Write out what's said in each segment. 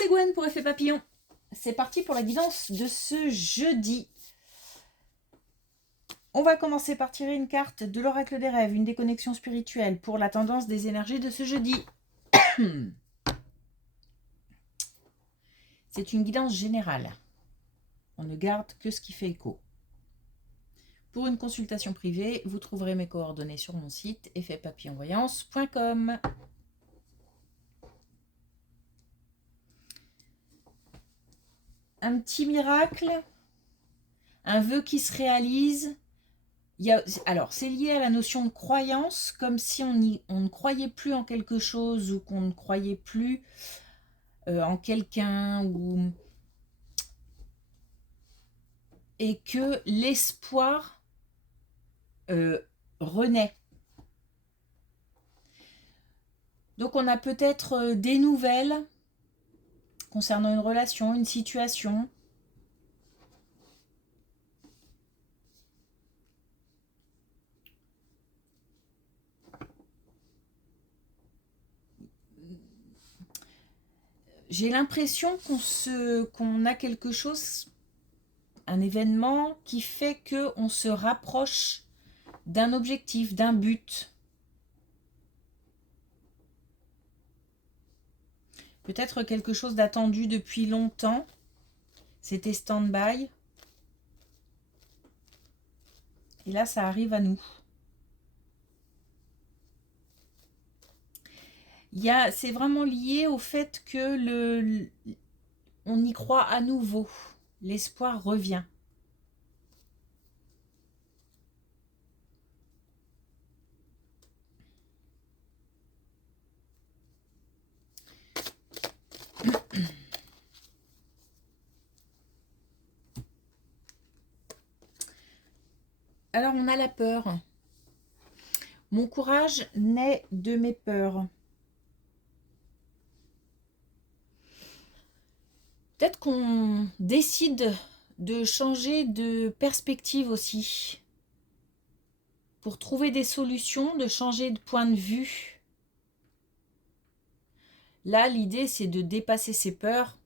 c'est Gwen pour Effet Papillon. C'est parti pour la guidance de ce jeudi. On va commencer par tirer une carte de l'oracle des rêves, une déconnexion spirituelle pour la tendance des énergies de ce jeudi. C'est une guidance générale. On ne garde que ce qui fait écho. Pour une consultation privée, vous trouverez mes coordonnées sur mon site effetpapillonvoyance.com. Un petit miracle, un vœu qui se réalise. Alors, c'est lié à la notion de croyance, comme si on ne croyait plus en quelque chose ou qu'on ne croyait plus en quelqu'un et que l'espoir renaît. Donc, on a peut-être des nouvelles concernant une relation, une situation. J'ai l'impression qu'on a quelque chose, un événement qui fait qu'on se rapproche d'un objectif, d'un but. Peut-être quelque chose d'attendu depuis longtemps. C'était stand-by. Et là, ça arrive à nous. C'est vraiment lié au fait que on y croit à nouveau. L'espoir revient. Alors, on a la peur. Mon courage naît de mes peurs. Peut-être qu'on décide de changer de perspective aussi. Pour trouver des solutions, de changer de point de vue. Là, l'idée, c'est de dépasser ses peurs.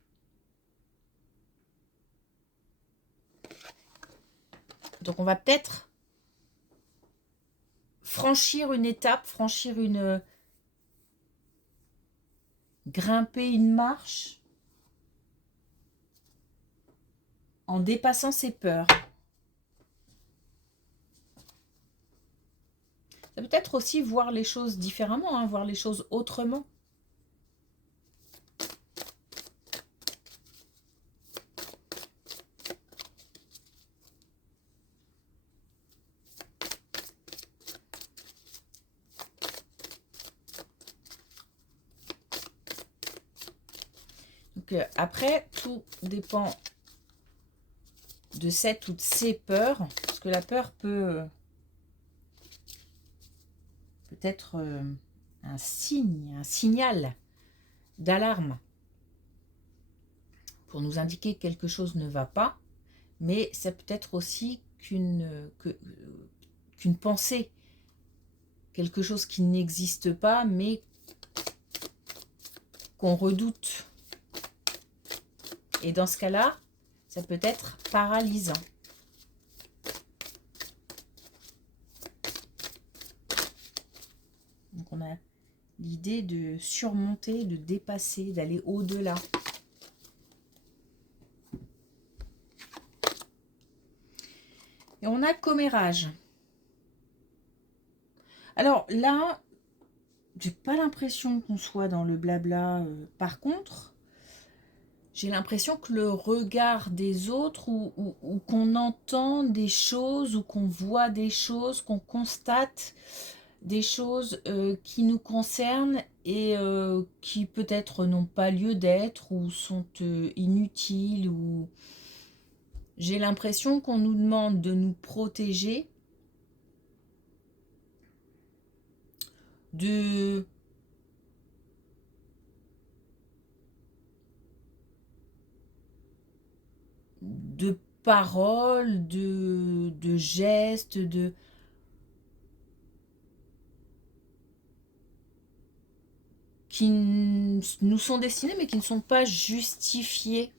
Donc, on va peut-être franchir une étape, grimper une marche en dépassant ses peurs. Ça peut être aussi voir les choses différemment, voir les choses autrement. Donc après, tout dépend de cette ou de ces peurs, parce que la peur peut être un signe, un signal d'alarme pour nous indiquer que quelque chose ne va pas, mais ça peut être aussi qu'une pensée, quelque chose qui n'existe pas, mais qu'on redoute. Et dans ce cas-là, ça peut être paralysant. Donc on a l'idée de surmonter, de dépasser, d'aller au-delà. Et on a commérage. Alors là, j'ai pas l'impression qu'on soit dans le blabla. Par contre, j'ai l'impression que le regard des autres ou qu'on entend des choses ou qu'on voit des choses, qu'on constate des choses qui nous concernent et qui peut-être n'ont pas lieu d'être ou sont inutiles. Ou j'ai l'impression qu'on nous demande de nous protéger de paroles, de gestes, qui nous sont destinées mais qui ne sont pas justifiées.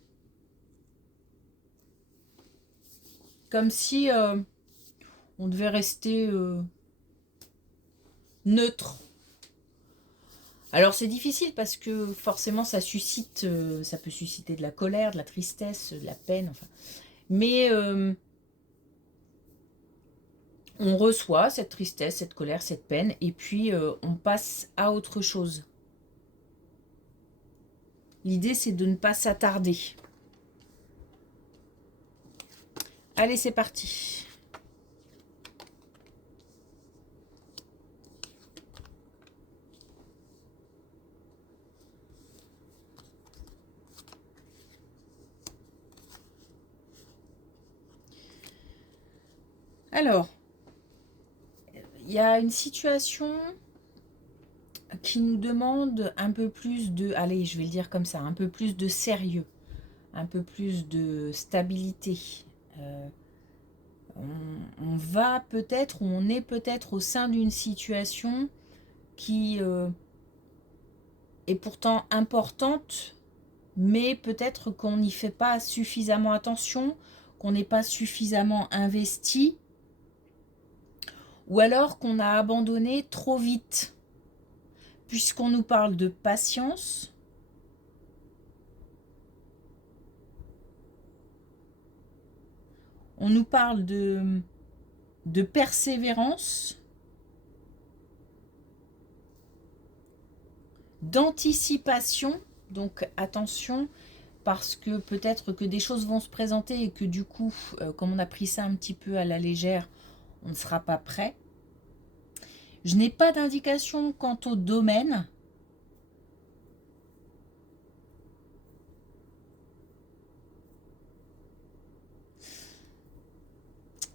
Comme si on devait rester neutre. Alors c'est difficile parce que forcément ça suscite, ça peut susciter de la colère, de la tristesse, de la peine, enfin. Mais on reçoit cette tristesse, cette colère, cette peine, et puis on passe à autre chose. L'idée c'est de ne pas s'attarder. Allez, c'est parti. Alors, il y a une situation qui nous demande un peu plus de, allez, je vais le dire comme ça, un peu plus de sérieux, un peu plus de stabilité. On va peut-être, ou on est peut-être au sein d'une situation qui est pourtant importante, mais peut-être qu'on n'y fait pas suffisamment attention, qu'on n'est pas suffisamment investi, ou alors qu'on a abandonné trop vite. Puisqu'on nous parle de patience, on nous parle de persévérance, d'anticipation, donc attention, parce que peut-être que des choses vont se présenter et que du coup, comme on a pris ça un petit peu à la légère, on ne sera pas prêt. Je n'ai pas d'indication quant au domaine.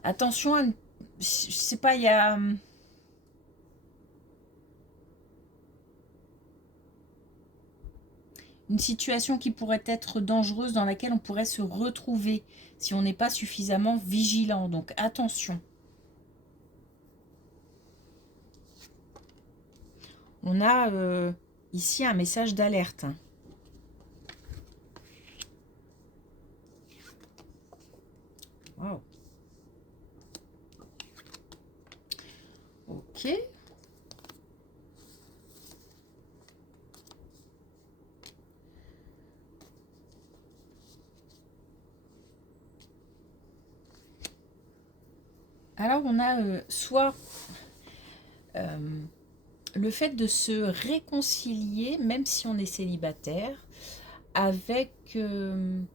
Attention à... Je sais pas, il y a... une situation qui pourrait être dangereuse dans laquelle on pourrait se retrouver si on n'est pas suffisamment vigilant. Donc attention. On a ici un message d'alerte. Wow. Ok. Alors on a soit le fait de se réconcilier, même si on est célibataire, avec le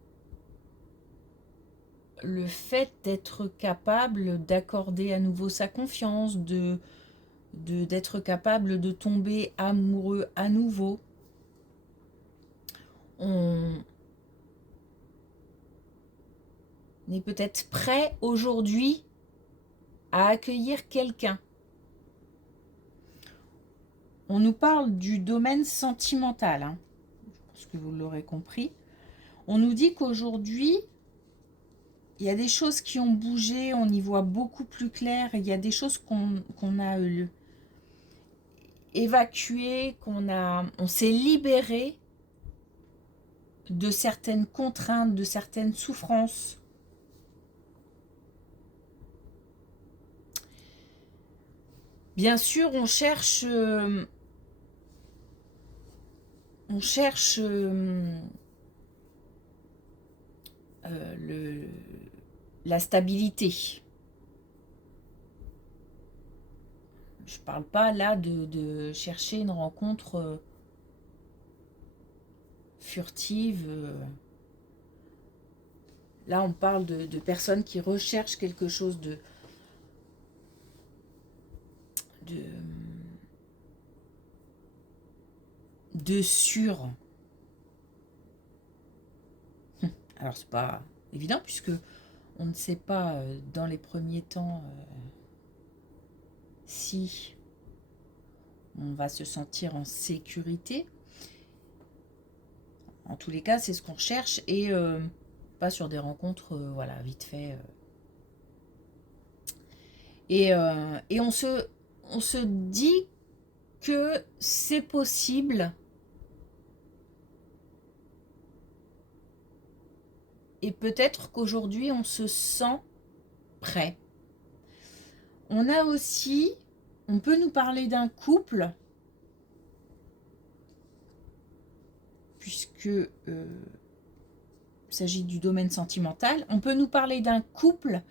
fait d'être capable d'accorder à nouveau sa confiance, d'être capable de tomber amoureux à nouveau. On est peut-être prêt aujourd'hui à accueillir quelqu'un. On nous parle du domaine sentimental, hein. Je pense que vous l'aurez compris. On nous dit qu'aujourd'hui, il y a des choses qui ont bougé, on y voit beaucoup plus clair, il y a des choses qu'on a évacuées, on s'est libéré de certaines contraintes, de certaines souffrances. Bien sûr, on cherche la stabilité. Je parle pas là de chercher une rencontre furtive. Là, on parle de personnes qui recherchent quelque chose de sûr. Alors, c'est pas évident puisque on ne sait pas dans les premiers temps si on va se sentir en sécurité. En tous les cas, c'est ce qu'on cherche et pas sur des rencontres, voilà, vite fait. Et on se dit que c'est possible et peut-être qu'aujourd'hui on se sent prêt. On a aussi, on peut nous parler d'un couple, puisque il s'agit du domaine sentimental, on peut nous parler d'un couple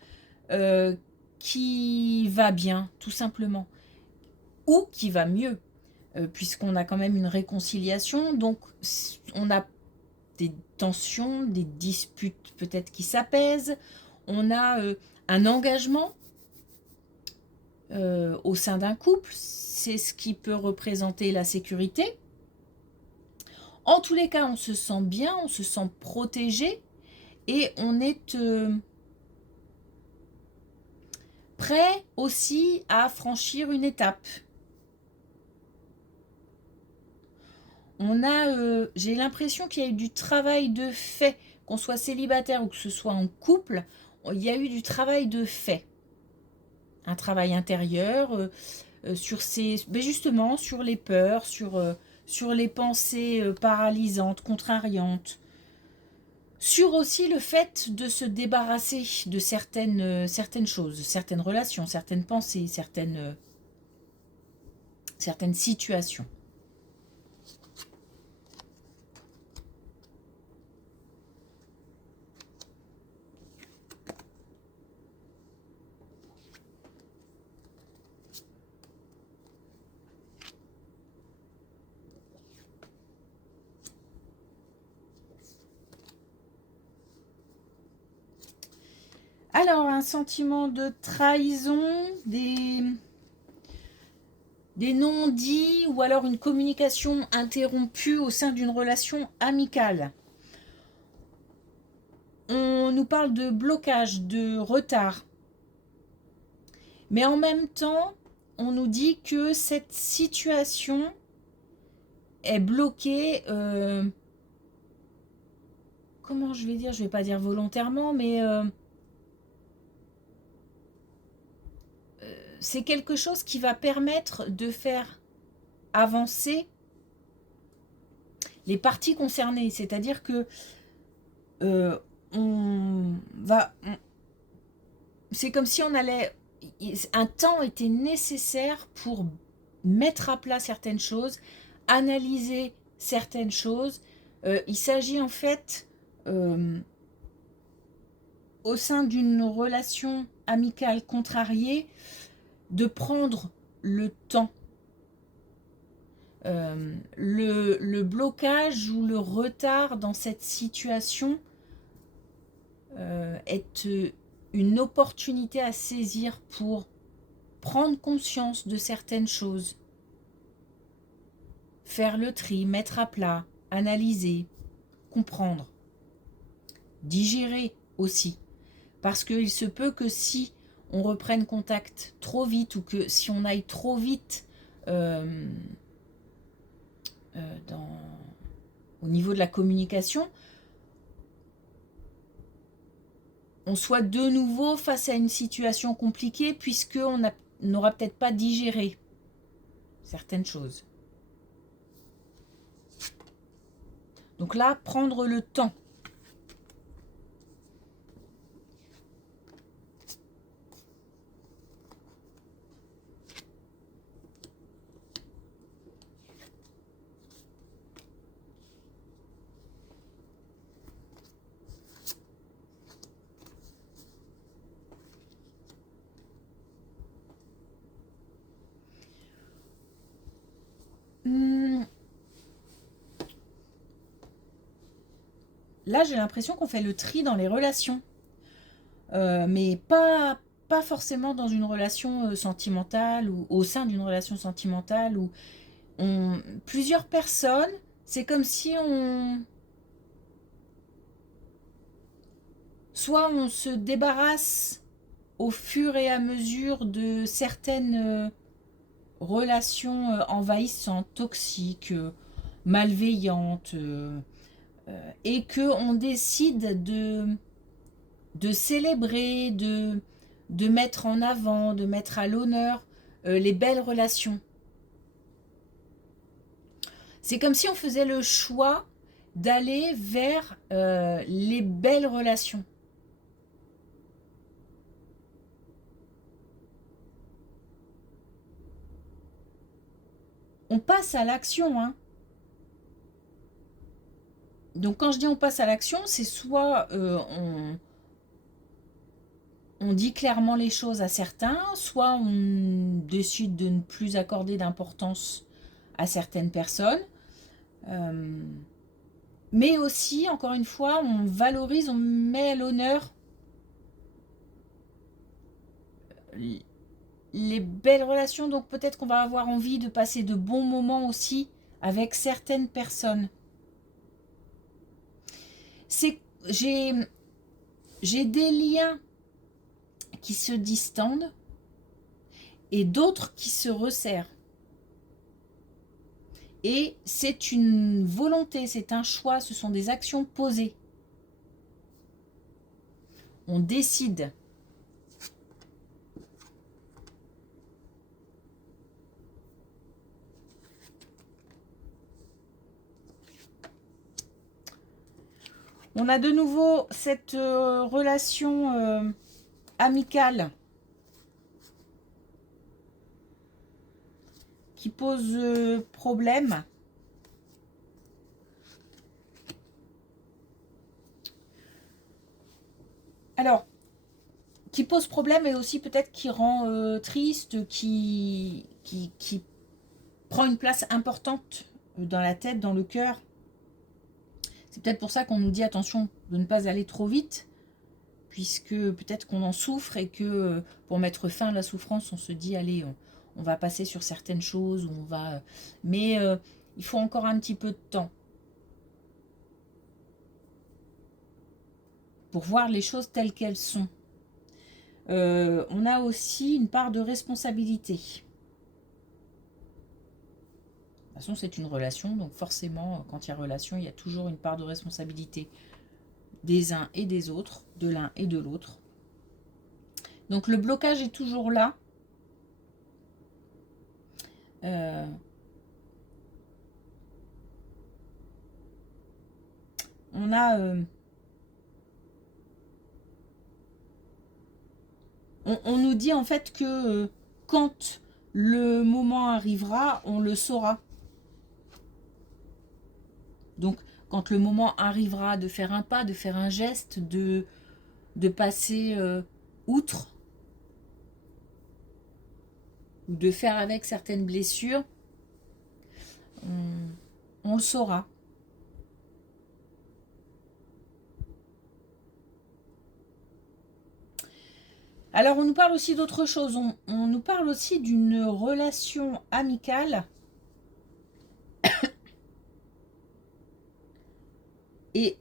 qui va bien, tout simplement, ou qui va mieux, puisqu'on a quand même une réconciliation, donc on a des tensions, des disputes peut-être qui s'apaisent, on a un engagement au sein d'un couple, c'est ce qui peut représenter la sécurité. En tous les cas, on se sent bien, on se sent protégé et on est prêt aussi à franchir une étape. On a, j'ai l'impression qu'il y a eu du travail de fait, qu'on soit célibataire ou que ce soit en couple, il y a eu du travail de fait. Un travail intérieur sur justement sur les peurs, sur les pensées paralysantes, contrariantes, sur aussi le fait de se débarrasser de certaines choses, certaines relations, certaines pensées, certaines situations. Alors, un sentiment de trahison, des non-dits ou alors une communication interrompue au sein d'une relation amicale. On nous parle de blocage, de retard. Mais en même temps, on nous dit que cette situation est bloquée, comment je vais dire, je vais pas dire volontairement, mais c'est quelque chose qui va permettre de faire avancer les parties concernées. C'est-à-dire que c'est comme si un temps était nécessaire pour mettre à plat certaines choses, analyser certaines choses. Il s'agit en fait, au sein d'une relation amicale contrariée, de prendre le temps. Le blocage ou le retard dans cette situation est une opportunité à saisir pour prendre conscience de certaines choses, faire le tri, mettre à plat, analyser, comprendre, digérer aussi. Parce qu'il se peut que si on reprenne contact trop vite ou que si on aille trop vite au niveau de la communication, on soit de nouveau face à une situation compliquée puisqu'on n'aura peut-être pas digéré certaines choses. Donc là, prendre le temps. Là, j'ai l'impression qu'on fait le tri dans les relations. Mais pas forcément dans une relation sentimentale ou au sein d'une relation sentimentale où plusieurs personnes, c'est comme si soit on se débarrasse au fur et à mesure de certaines relations envahissantes, toxiques, malveillantes, et que on décide de célébrer, de mettre en avant, de mettre à l'honneur les belles relations. C'est comme si on faisait le choix d'aller vers les belles relations. On passe à l'action, hein. Donc quand je dis on passe à l'action, c'est soit on dit clairement les choses à certains, soit on décide de ne plus accorder d'importance à certaines personnes. Mais aussi, encore une fois, on valorise, on met à l'honneur les belles relations. Donc peut-être qu'on va avoir envie de passer de bons moments aussi avec certaines personnes. J'ai des liens qui se distendent et d'autres qui se resserrent. Et c'est une volonté, c'est un choix, ce sont des actions posées. On décide. On a de nouveau cette relation amicale qui pose problème. Alors, qui pose problème et aussi peut-être qui rend triste, qui prend une place importante dans la tête, dans le cœur. C'est peut-être pour ça qu'on nous dit attention de ne pas aller trop vite, puisque peut-être qu'on en souffre et que pour mettre fin à la souffrance, on se dit allez, on va passer sur certaines choses, on va. Mais il faut encore un petit peu de temps pour voir les choses telles qu'elles sont. On a aussi une part de responsabilité. De toute façon, c'est une relation, donc forcément, quand il y a relation, il y a toujours une part de responsabilité des uns et des autres, de l'un et de l'autre. Donc le blocage est toujours là. On a... on nous dit en fait que quand le moment arrivera, on le saura. Donc, quand le moment arrivera de faire un pas, de faire un geste, de passer outre, ou de faire avec certaines blessures, on le saura. Alors, on nous parle aussi d'autre chose. On nous parle aussi d'une relation amicale et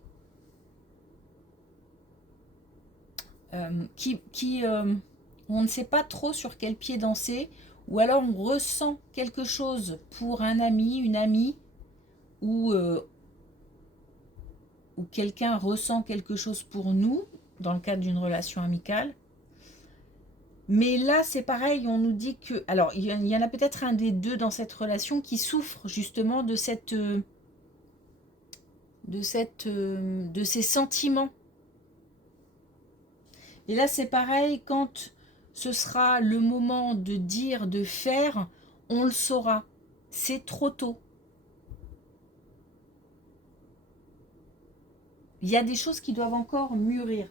on ne sait pas trop sur quel pied danser, ou alors on ressent quelque chose pour un ami, une amie, ou quelqu'un ressent quelque chose pour nous, dans le cadre d'une relation amicale. Mais là, c'est pareil, on nous dit que... Alors, il y en a peut-être un des deux dans cette relation qui souffre justement de ces sentiments. Et là, c'est pareil, quand ce sera le moment de dire, de faire, on le saura. C'est trop tôt. Il y a des choses qui doivent encore mûrir.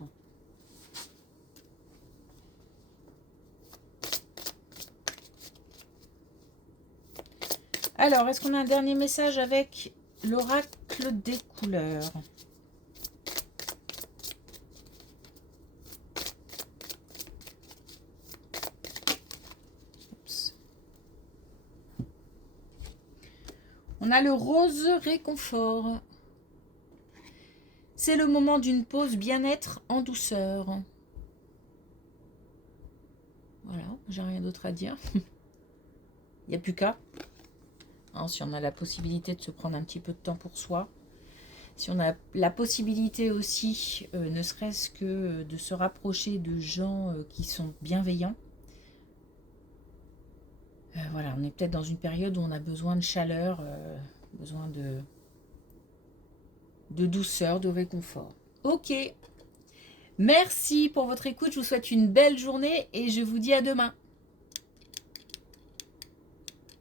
Alors, est-ce qu'on a un dernier message avec l'oracle des couleurs? Oups. On a le rose réconfort. C'est le moment d'une pause bien-être en douceur. Voilà, j'ai rien d'autre à dire. Il n'y a plus qu'à. Hein, si on a la possibilité de se prendre un petit peu de temps pour soi, si on a la possibilité aussi, ne serait-ce que de se rapprocher de gens qui sont bienveillants. Voilà, on est peut-être dans une période où on a besoin de chaleur, besoin de douceur, de réconfort. Ok. Merci pour votre écoute. Je vous souhaite une belle journée et je vous dis à demain.